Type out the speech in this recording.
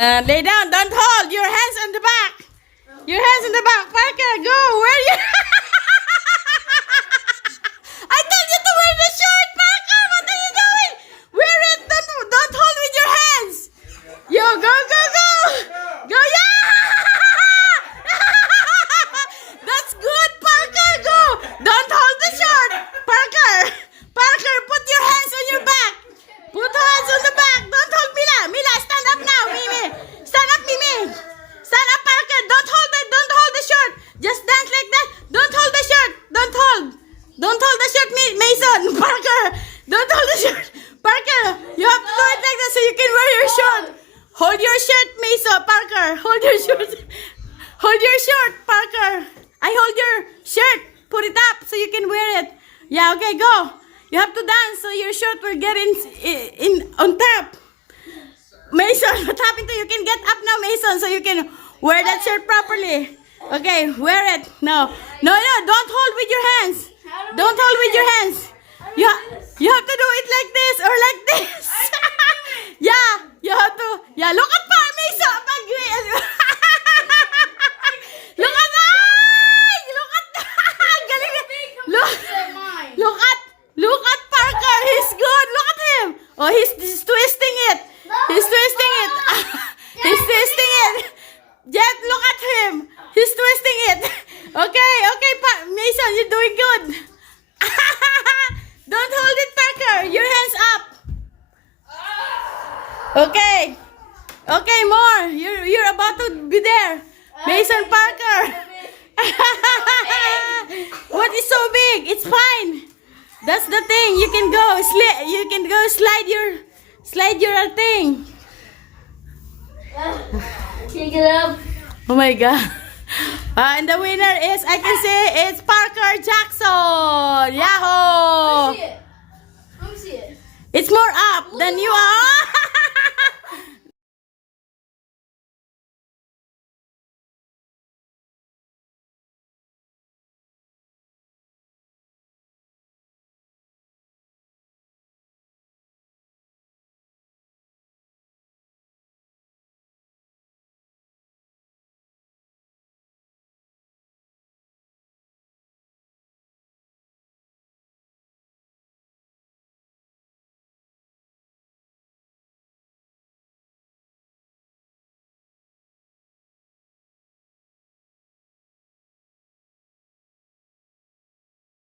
Lay down. Don't hold. Your hands on the back. Your hands in the back. Parker, go. Where you? I told you to wear the shirt, Parker. What are you doing? Wear it. Don't hold with your hands. Yo, go, go, go. Go, yeah. That's good, Parker. Go. Don't hold the shirt. Parker. Parker, put your hands on your back. Put hands on the back. Don't hold Mila. Mila, stand up now, Mimi. Stand up, Mimi. Stand up, Parker. Don't hold it. Don't hold the shirt. Just dance like that. Don't hold the shirt. Don't hold. Don't hold the shirt, Mason. Parker. Don't hold the shirt. Parker, you have to do it like that so you can wear your shirt. Hold your shirt, Mason. Parker, hold your shirt. Hold your shirt, Parker. I hold your shirt. Put it up so you can wear it. Yeah, okay, go. You have to dance so your shirt will get in on top. Mason, what happened to you? You can get up now, Mason, so you can wear that shirt properly. Okay, wear it. No, don't hold with your hands. Don't hold with your hands. You have to do it like this or like this. Yeah, you have to. Yeah, look at Mason. Look at that. Look at Parker. He's good. Look at him. Oh, he's twisting it. He's twisting it. He's twisting it. Jet, look at him. He's twisting it. Okay, Mason, you're doing good. Don't hold it, Parker. Your hands up. Okay. Okay, more. You're about to be there. Mason, Parker. What is so big? It's fine. That's the thing. You can go slide your thing. Can you get up? Oh my god. And the winner is, I can say, it's Parker Jackson. Yahoo! Let me see it. It's more up than you are.